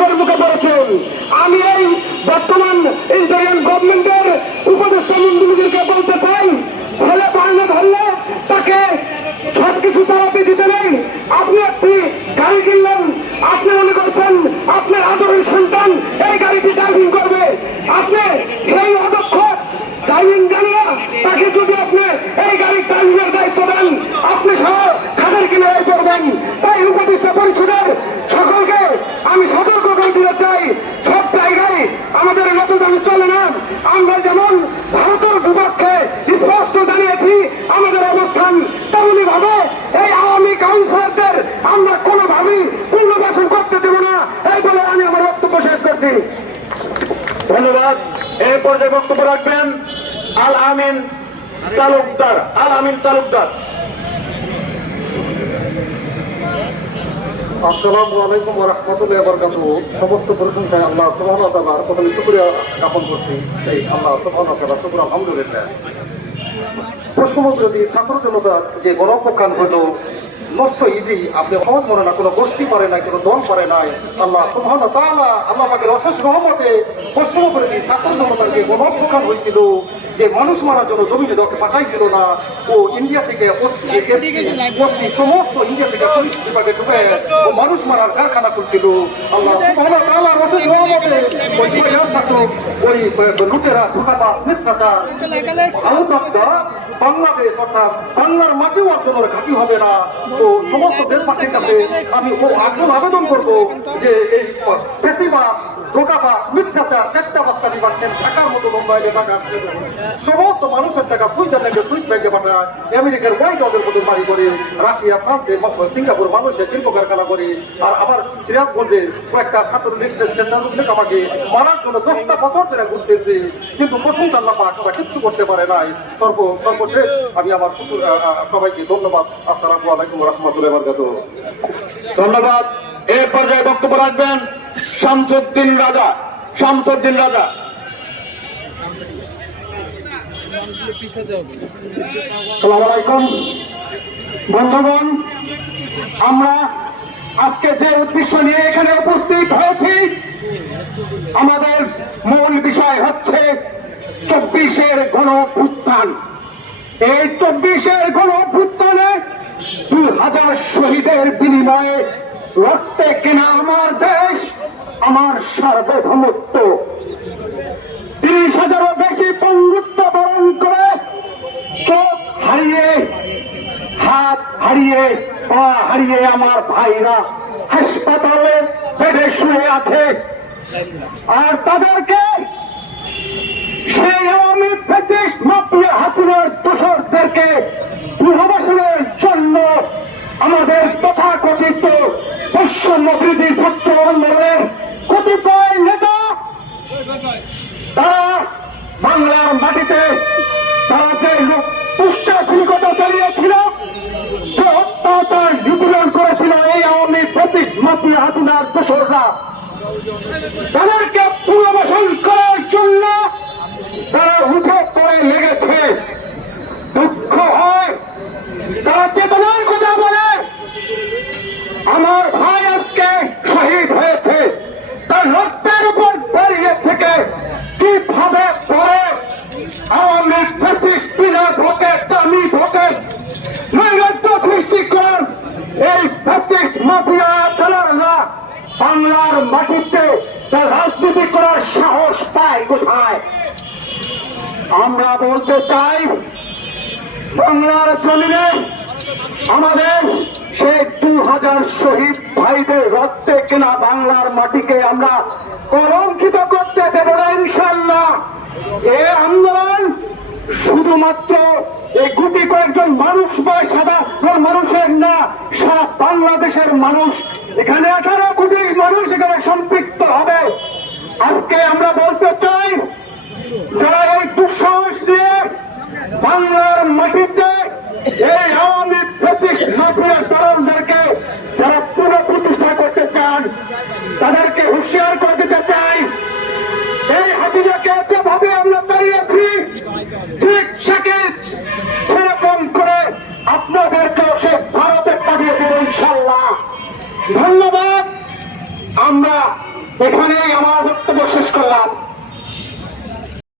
সংকটের মুখে পড়েছেন আমি এই বর্তমান ইন্টারিয়ান গভর্নমেন্টের উপদেষ্টা মন্ত্রীদেরকে বলতে চাই, ছেলে বায়না ধরলে তাকে সবকিছু চালাতে দিতে নেই। আপনি একটি গাড়ি কিনলেন, আপনি মনে করছেন আপনার আদরের সন্তান এই গাড়িটি ড্রাইভিং করবে। আপনি সেই অদক্ষ ড্রাইভিং জানে না তাকে যদি আপনি এই গাড়ির ড্রাইভিংয়ের দায়িত্ব দেন, আপনি সহ খাদের কিনারে করবেন তাই উপদেষ্টা পরিষদের সকলকে আমি সতর্ক করে দিতে চাই সব জায়গায় আমাদের মতো দামি চলে না আমরা যেমন ভারতের বিপক্ষে স্পষ্ট জানিয়েছি আমাদের অবস্থান তেমনি ভাবে এই আওয়ামী কাউন্সিলরদের আমরা কোনোভাবেই পুনর্বাসন করতে দেব না এই বলে আমি আমার বক্তব্য শেষ করছি ধন্যবাদ। এই পর্যায়ে বক্তব্য রাখবেন আল আমিন তালুকদার, আল আমিন তালুকদার। আসসালামু আলাইকুম রাহমাতুল্লাহি ওয়া সমস্ত প্রশংসা আল্লাহ সুবহানাহু ওয়া তাআলার প্রথমে শুকরিয়া জ্ঞাপন করছি। সেই আল্লাহ সুবহানাহু ওয়া তাআলা শুকর আলহামদুলিল্লাহ। বিরোধী ছাত্র জনতার যে গণপ্রকান হলো নষ্ট ইজি আপনি সহজ মনে না, কোনো গোষ্ঠী পারে না কোনো দল পারে নাই, আল্লাহ তাআলা আল্লাহ পাকের অশেষ রহমতে পশ্চিম বিরোধী ছাত্র জনতার যে গণপ্রকান হয়েছিল, যে মানুষ মারার জন্য জমিনে দলকে পাঠাইছিল না, ও ইন্ডিয়া থেকে সমস্ত ইন্ডিয়া থেকে পুলিশ বিভাগে ঢুকে মানুষ মারার কারখানা খুলছিল। ওই লুটেরা বাংলাদেশ অর্থাৎ বাংলার মাটিও ঘাঁটি হবে না। তো সমস্ত দেশবাসীর কাছে আমি ও আগ্রহ আবেদন করব যে এই সমস্ত মানুষের টাকা আমেরিকার কারখানা করে দশটা বছর কিন্তু ওরা কিচ্ছু করতে পারে নাই। সর্ব, সর্বশেষ আমি আমার সবাইকে ধন্যবাদ। আসসালামু আলাইকুম রহমতুল্লাহ ধন্যবাদ। এই পর্যায়ে বক্তব্য রাখবেন শামসুদ্দিন রাজা শামসুদ্দিন রাজা। বন্ধুগণ, আমরা আজকে যে উদ্দেশ্য নিয়ে এখানে উপস্থিত হয়েছি, আমাদের মূল বিষয় হচ্ছে চব্বিশের গণ অভ্যুত্থান এই চব্বিশের গণ অভ্যুত্থানে দু হাজার শহীদের বিনিময়ে রক্তে কেনা আমার দেশ আমার সার্বভৌমত্ব। তিরিশ হাজারও বেশি পঙ্গুত্ব বরণ করে চোখ হারিয়ে, হাত হারিয়ে, পা হারিয়ে আমার ভাইরা হাসপাতালে বেডে শুয়ে আছে। আর তাদেরকে সেই আওয়ামী ফ্যাসিস্ট মাফিয়া হাসিনার দোষরদেরকে পুনর্বাসনের জন্য আমাদের তথাকথিত বিরোধী ছাত্র মাফিয়া হাসিনার দোসররা। তাদেরকে পুনর্বাসন করার জন্য তারা বাংলার মাটিতে তার রাজনীতি করার সাহস পায় কোথায়? আমরা বলতে চাই, বাংলার জমিনে আমাদের সেই দু হাজার শহীদ ভাইদের রক্তে কেনা বাংলার মাটিকে আমরা কলঙ্কিত করতে দেব না ইনশাল্লাহ এ আন্দোলন শুধুমাত্র এই গুটি কয়েকজন মানুষ বা সাধারণ মানুষের না, সারা বাংলাদেশের মানুষ। এখানে আঠারো কোটি মানুষ এখানে সম্পৃক্ত হবে। আজকে আমরা বলতে চাই, যারা এই দুঃসাহস দিয়ে বাংলার মাটিতে এই আওয়ামী ফ্যাসিস্ট মাফিয়া দালালদেরকে যারা পুনঃপ্রতিষ্ঠা করতে চান, তাদেরকে হুঁশিয়ার করে দিতে চাই। এই হাসিনাকে যেভাবে আমরা ধন্যবাদ। আমরা এখানে আমার বক্তব্য শেষ করলাম।